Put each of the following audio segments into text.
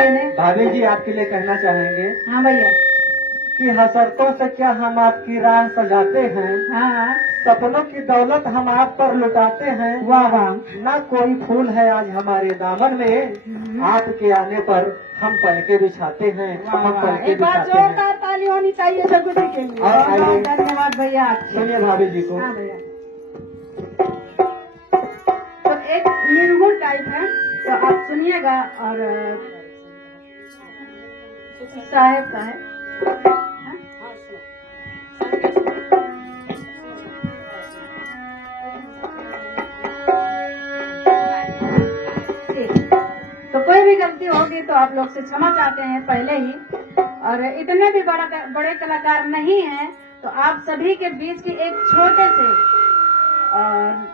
कहिए इन्हें। भाभी जी आपके लिए कहना चाहेंगे हाँ भैया। कि हसरतों से क्या हम आपकी राह सजाते हैं, हाँ सपनों की दौलत हम आप पर लुटाते हैं। वाह वाह। ना कोई फूल है आज हमारे दामन में, आपके आने पर हम पलके बिछाते हैं, हम पलके एक बार बिछाते हैं। जोरदार ताली होनी चाहिए जगुदी के लिए। आइए। धन्यवाद भैया। सुनिए भाभी जी को। हाँ भैया। तो एक निर्गुण टाइप है, तो आप सुनिएगा और साहेब तो कोई भी गलती होगी तो आप लोग से क्षमा चाहते हैं पहले ही। और इतने भी बड़े कलाकार नहीं हैं, तो आप सभी के बीच की एक छोटे से और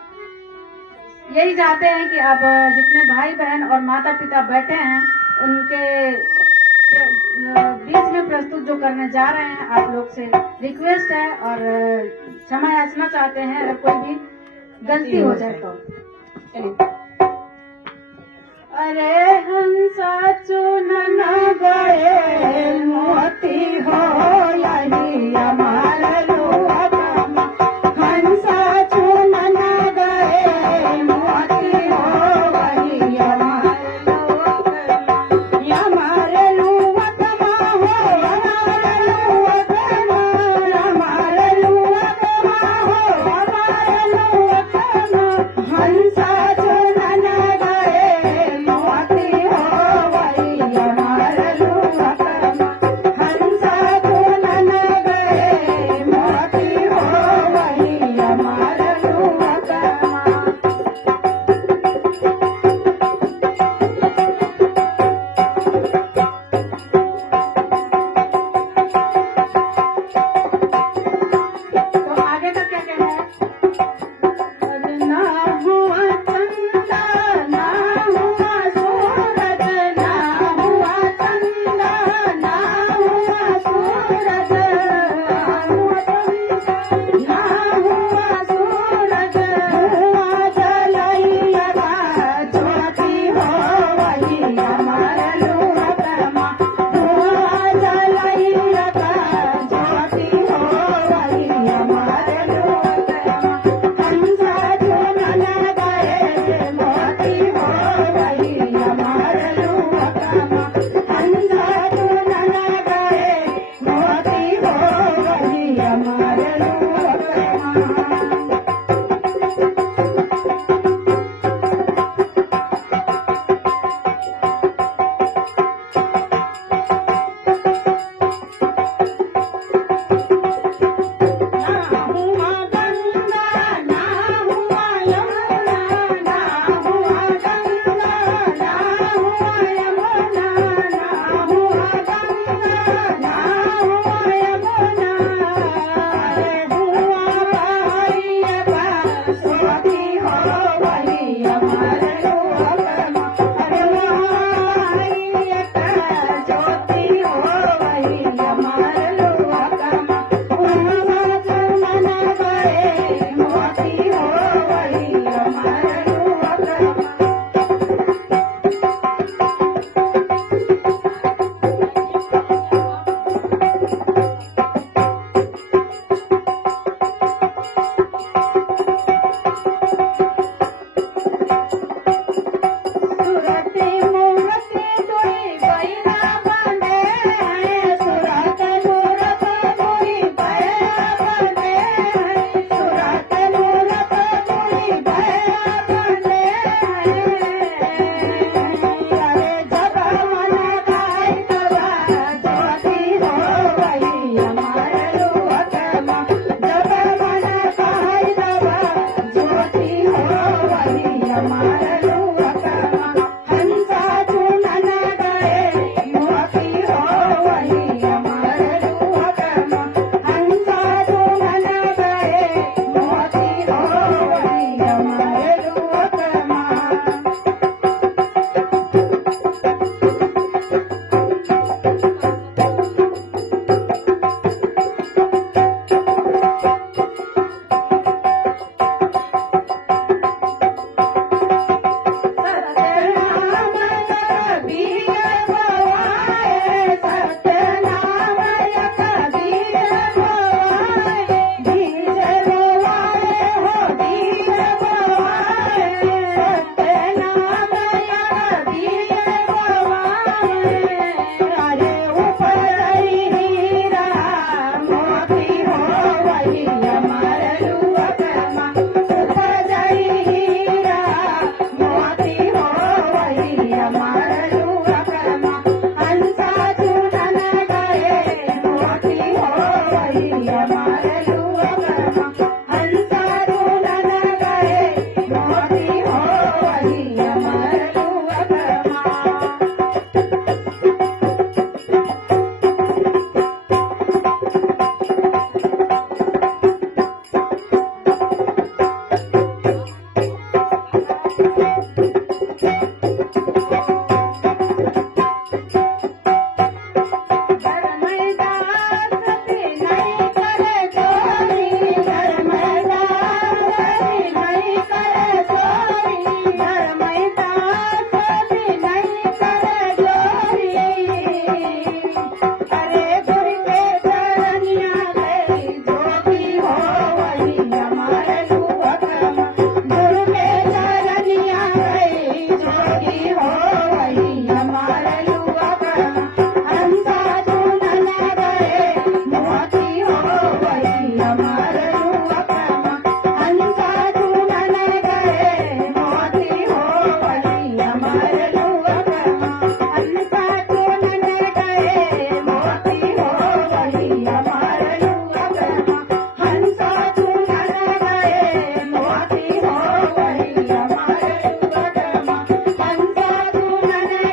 यही चाहते हैं कि आप जितने भाई बहन और माता पिता बैठे हैं उनके बीच में प्रस्तुत जो करने जा रहे हैं, आप लोग से रिक्वेस्ट है और क्षमा याचना चाहते हैं अगर कोई भी गलती हो जाए तो। चलिए। अरे हंसा चुन न गए मोती हो यही हमारा लोकमा, हंसा चुन न गए मोती हो वही हमारे लोकमा, हमारे लोकमा हो हमारे लोकमा, हमारे लोकमा हो हमारे लोकमा, हंसा चुन न गए मोती हो वही हमारे लोकमा, हंसा हैं।